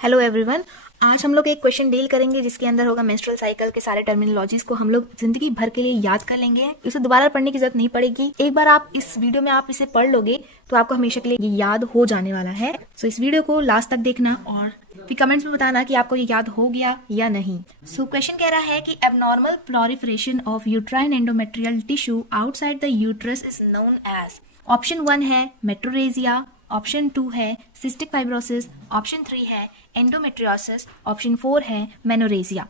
Hello everyone. आज हम लोग एक क्वेश्चन डील करेंगे जिसके अंदर होगा मेंस्ट्रुअल साइकिल के सारे टर्मिनोलॉजीज को हम लोग जिंदगी भर के लिए याद कर लेंगे। इसे दोबारा पढ़ने की जरूरत नहीं पड़ेगी। एक बार आप इस वीडियो में आप इसे पढ़ लोगे तो आपको हमेशा के लिए ये याद हो जाने वाला है। सो इस वीडियो को लास्ट तक देखना और फिर कमेंट्स में बताना कि आपको ये याद हो गया या नहीं। सो क्वेश्चन कह रहा है कि abnormal proliferation of uterine endometrial tissue outside the uterus is known as. Option 1 है मेट्रोरेजिया, ऑप्शन 2 है सिस्टिक फाइब्रोसिस, ऑप्शन 3 है एंडोमेट्रियोसिस, ऑप्शन 4 है मेनोरेजिया।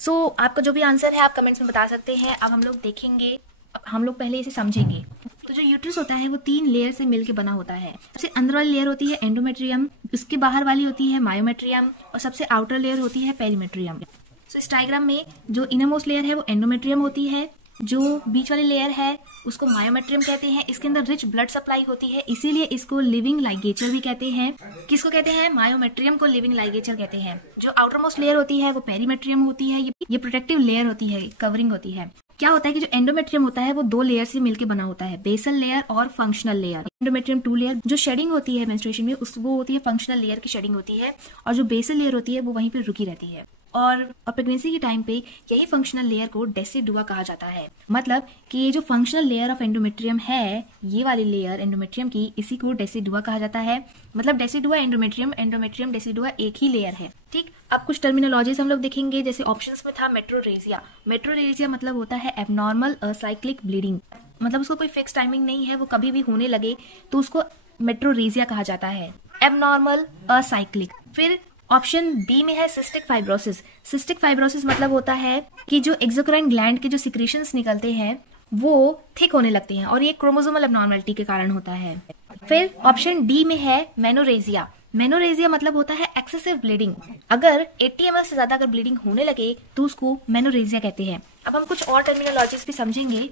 सो आपका जो भी आंसर है आप कमेंट्स में बता सकते हैं। अब हम लोग देखेंगे, हम लोग पहले इसे समझेंगे। तो जो यूट्रस होता है वो 3 लेयर से मिलकर बना होता है। सबसे अंदर वाली लेयर होती है एंडोमेट्रियम, उसके बाहर वाली होती है मायोमेट्रियम और सबसे आउटर लेयर होती है पेरीमेट्रियम। सो इस डायग्राम में जो इनरमोस्ट लेयर है वो एंडोमेट्रियम होती है, जो बीच वाली लेयर है उसको मायोमेट्रियम कहते हैं। इसके अंदर रिच ब्लड सप्लाई होती है, इसीलिए इसको लिविंग लाइगेचर भी कहते हैं। किसको कहते हैं? मायोमेट्रियम को लिविंग लाइगेचर कहते हैं। जो आउटर मोस्ट लेयर होती है वो पेरीमेट्रियम होती है। ये प्रोटेक्टिव लेयर होती है, कवरिंग होती है। क्या होता है कि जो एंडोमेट्रियम होता है वो 2 लेयर से मिलकर बना होता है, बेसल लेयर और फंक्शनल लेयर। एंडोमेट्रियम 2 लेयर जो शेडिंग होती है मेंस्ट्रुएशन में वो होती है फंक्शनल लेयर की शेडिंग होती है, और जो बेसल लेयर होती है वो वहीं पे रुकी रहती है। और प्रेगनेंसी के टाइम पे यही फंक्शनल लेयर को डेसिडुआ कहा जाता है। मतलब कि ये जो फंक्शनल लेयर ऑफ एंडोमेट्रियम है, ये वाली लेयर एंडोमेट्रियम की, इसी को डेसिडुआ कहा जाता है। मतलब डेसिडुआ एंडोमेट्रियम, एंडोमेट्रियम डेसिडुआ एक ही लेयर है। ठीक, अब कुछ टर्मिनोलॉजीज हम लोग देखेंगे। जैसे ऑप्शंस में था मेट्रोरेजिया। मेट्रोरेजिया मतलब होता है एबनॉर्मल असाइक्लिक ब्लीडिंग। मतलब उसको कोई फिक्स टाइमिंग नहीं है, वो कभी भी होने लगे तो उसको मेट्रोरेजिया कहा जाता है, एबनॉर्मल असाइक्लिक। फिर ऑप्शन बी में है सिस्टिक फाइब्रोसिस। सिस्टिक फाइब्रोसिस मतलब होता है कि जो एक्सोक्राइन ग्लैंड के जो सिक्रेशंस निकलते हैं वो थिक होने लगते हैं, और ये क्रोमोसोमल एबनॉर्मलिटी के कारण होता है। फिर ऑप्शन डी में है मेनोरेजिया। मेनोरेजिया मतलब होता है एक्सेसिव ब्लीडिंग। अगर 80 ml से ज्यादा अगर ब्लीडिंग होने लगे तो उसको मेनोरेजिया कहते हैं। अब हम कुछ और टर्मिनोलॉजीज भी समझेंगे,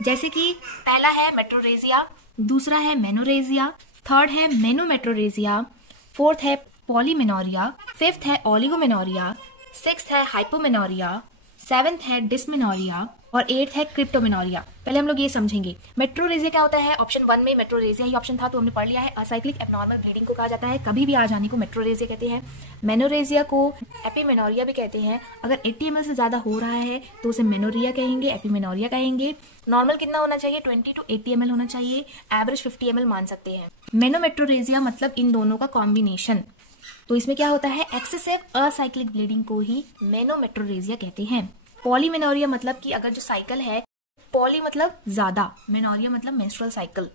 जैसे कि पहला है मेट्रोरेजिया, दूसरा है मेनोरेजिया, थर्ड है मेनोमेट्रोरेजिया, फोर्थ है पॉलीमेनोरिया, फिफ्थ है ओलिगोमेनोरिया, सिक्स्थ है हाइपोमेनोरिया, सेवेंथ है डिस्मेनोरिया और 8th है क्रिप्टोमेनोरिया। पहले हम लोग ये समझेंगे मेट्रोरेजिया क्या होता है। ऑप्शन 1 में मेट्रोरेजिया ही ऑप्शन था तो हमने पढ़ लिया है। असाइक्लिक एबनॉर्मल ब्लीडिंग को कहा जाता है, कभी भी आ जाने को मेट्रोरेजिया कहते हैं। मेनोरेजिया को एपिमेनोरिया भी कहते हैं। अगर 80 ml से ज्यादा हो रहा है तो उसे मेनोरिया कहेंगे, एपिमेनोरिया कहेंगे। नॉर्मल कितना होना चाहिए? 20 to 80 ml होना चाहिए, एवरेज 50 ml मान सकते हैं। मेनोमेट्रोरेजिया मतलब इन दोनों का कॉम्बिनेशन। तो इसमें क्या होता है, एक्सेसिव असाइक्लिक ब्लीडिंग को ही मेनोमेट्रोरेजिया कहते हैं। पॉलीमेनोरिया मतलब कि अगर जो साइकिल है, पॉली मतलब ज्यादा, मेनोरिया मतलब मेंस्ट्रुअल साइकिल।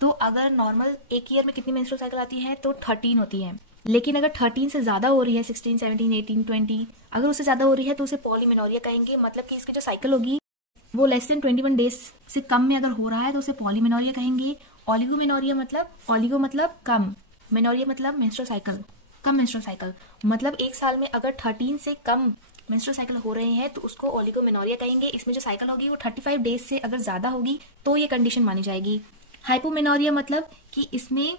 तो अगर नॉर्मल एक ईयर में कितनी मेंस्ट्रुअल साइकिल आती है तो 13 होती है, लेकिन अगर 13 से ज्यादा हो रही है, 16, 17, 18, 20, अगर उससे ज्यादा हो रही है तो उसे पॉलीमेनोरिया कहेंगे। मतलब कि इसकी जो साइकिल होगी वो लेस देन 21 डेज से कम में अगर हो रहा है तो उसे पॉलीमेनोरिया कहेंगे। ओलिगोमेनोरिया मतलब, ओलिगो मतलब कम, मेनोरिया मतलब मेंस्ट्रुअल साइकिल, कम मेंस्ट्रुअल साइकिल। मतलब एक साल में अगर 13 से कम मेंस्ट्रुअल साइकिल हो रहे हैं तो उसको ओलिगोमेनोरिया कहेंगे। इसमें जो साइकिल होगी वो 35 डेज से अगर ज्यादा होगी तो ये कंडीशन मानी जाएगी। हाइपोमेनोरिया मतलब कि इसमें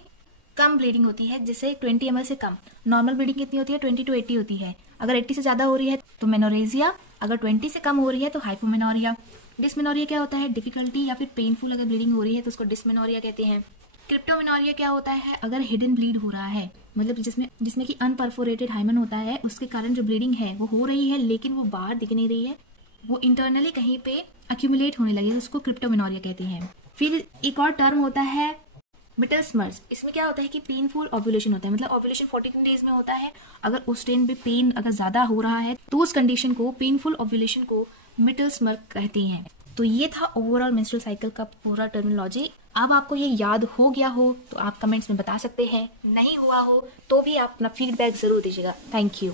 कम ब्लीडिंग होती है, जैसे 20 ml से कम। नॉर्मल ब्लीडिंग कितनी होती है? 20 to 80 होती है। अगर 80 से ज्यादा हो रही है तो मेनोरेजिया, अगर 20 से कम हो रही है तो हाइपोमेनोरिया। डिस्मेनोरिया क्या होता है? डिफिकल्टी या फिर पेनफुल अगर ब्लीडिंग हो रही है तो उसको डिस्मेनोरिया कहते हैं। क्रिप्टोमेनोरिया क्या होता है? अगर हिडन ब्लीड हो रहा है, मतलब जिसमें कि अनपरफोरेटेड हाइमन होता है, उसके कारण जो ब्लीडिंग है वो हो रही है लेकिन वो बाहर दिख नहीं रही है, वो इंटरनली कहीं पे अक्यूमुलेट होने लगे, उसको क्रिप्टोमेनोरिया कहते हैं। फिर एक और टर्म होता है मिटलस्मर्स। इसमें क्या होता है कि पेनफुल ओव्यूलेशन होता है, मतलब ओव्यूलेशन 42 डेज में होता है। अगर उस टाइम पे पेन अगर ज्यादा हो रहा है तो उस कंडीशन को, पेनफुल ओव्यूलेशन को मिटलस्मर कहते हैं। तो ये था ओवरऑल मेंस्ट्रुअल साइकिल का पूरा टर्मिनोलॉजी। अब आपको ये याद हो गया हो तो आप कमेंट्स में बता सकते हैं, नहीं हुआ हो तो भी आप अपना फीडबैक जरूर दीजिएगा। Thank you.